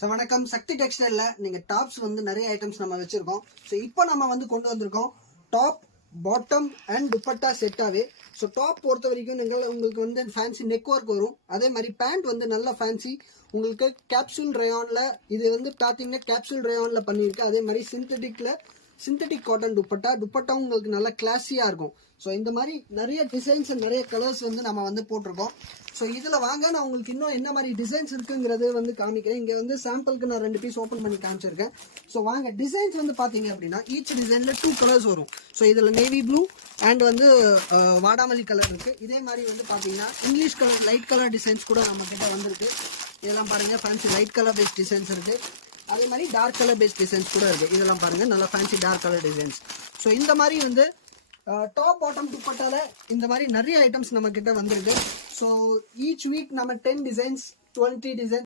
So வணக்கம். சக்தி டெக்ஸ்டைல்ல நீங்க tops வந்து நிறைய ஐட்டம்ஸ் நம்ம வச்சிருக்கோம். ஸோ இப்போ நம்ம வந்து கொண்டு வந்திருக்கோம் டாப், பாட்டம் அண்ட் துப்பட்டா செட்டாவே. ஸோ டாப் பொறுத்த வரைக்கும் உங்களுக்கு வந்து ஃபேன்சி நெக் ஒர்க் வரும். அதே மாதிரி பேண்ட் வந்து நல்ல ஃபேன்சி உங்களுக்கு கேப்சூல் ரயான்ல, இது வந்து பார்த்தீங்கன்னா கேப்சூல் ரயான்ல பண்ணியிருக்கு. அதே மாதிரி சிந்தட்டிக் காட்டன் துப்பட்டாவும் உங்களுக்கு நல்லா கிளாஸியாக இருக்கும். ஸோ இந்த மாதிரி நிறைய டிசைன்ஸ் நிறைய கலர்ஸ் வந்து நம்ம வந்து போட்டிருக்கோம். ஸோ இதில் வாங்க, நான் உங்களுக்கு இன்னும் என்ன மாதிரி டிசைன்ஸ் இருக்குங்கிறது வந்து காமிக்கிறேன். இங்கே வந்து சாம்பிளுக்கு நான் 2 பீஸ் ஓப்பன் பண்ணி காமிச்சிருக்கேன். ஸோ வாங்க, டிசைன்ஸ் வந்து பார்த்தீங்க அப்படின்னா ஈச் டிசைனில் 2 கலர்ஸ் வரும். ஸோ இதில் நேவி ப்ளூ அண்ட் வந்து வாடாமல்லி கலர் இருக்குது. இதே மாதிரி வந்து பார்த்தீங்கன்னா English colour light colour designs கூட நம்ம கிட்ட வந்திருக்கு. இதெல்லாம் பாருங்கள், fancy light colour based designs இருக்குது. அதே மாதிரி டார்க் கலர் பேஸ்ட் டிசைன்ஸ் கூட இருக்குது. இதெல்லாம் பாருங்கள், நல்லா fancy dark colour designs. So இந்த மாதிரி வந்து டாப் பாட்டம் துப்பட்டால இந்த மாதிரி நிறைய ஐட்டம்ஸ் நம்ம கிட்ட வந்திருக்கு. ஸோ ஈச் வீக் நம்ம 10 டிசைன்ஸ் 20 டிசைன்ஸ்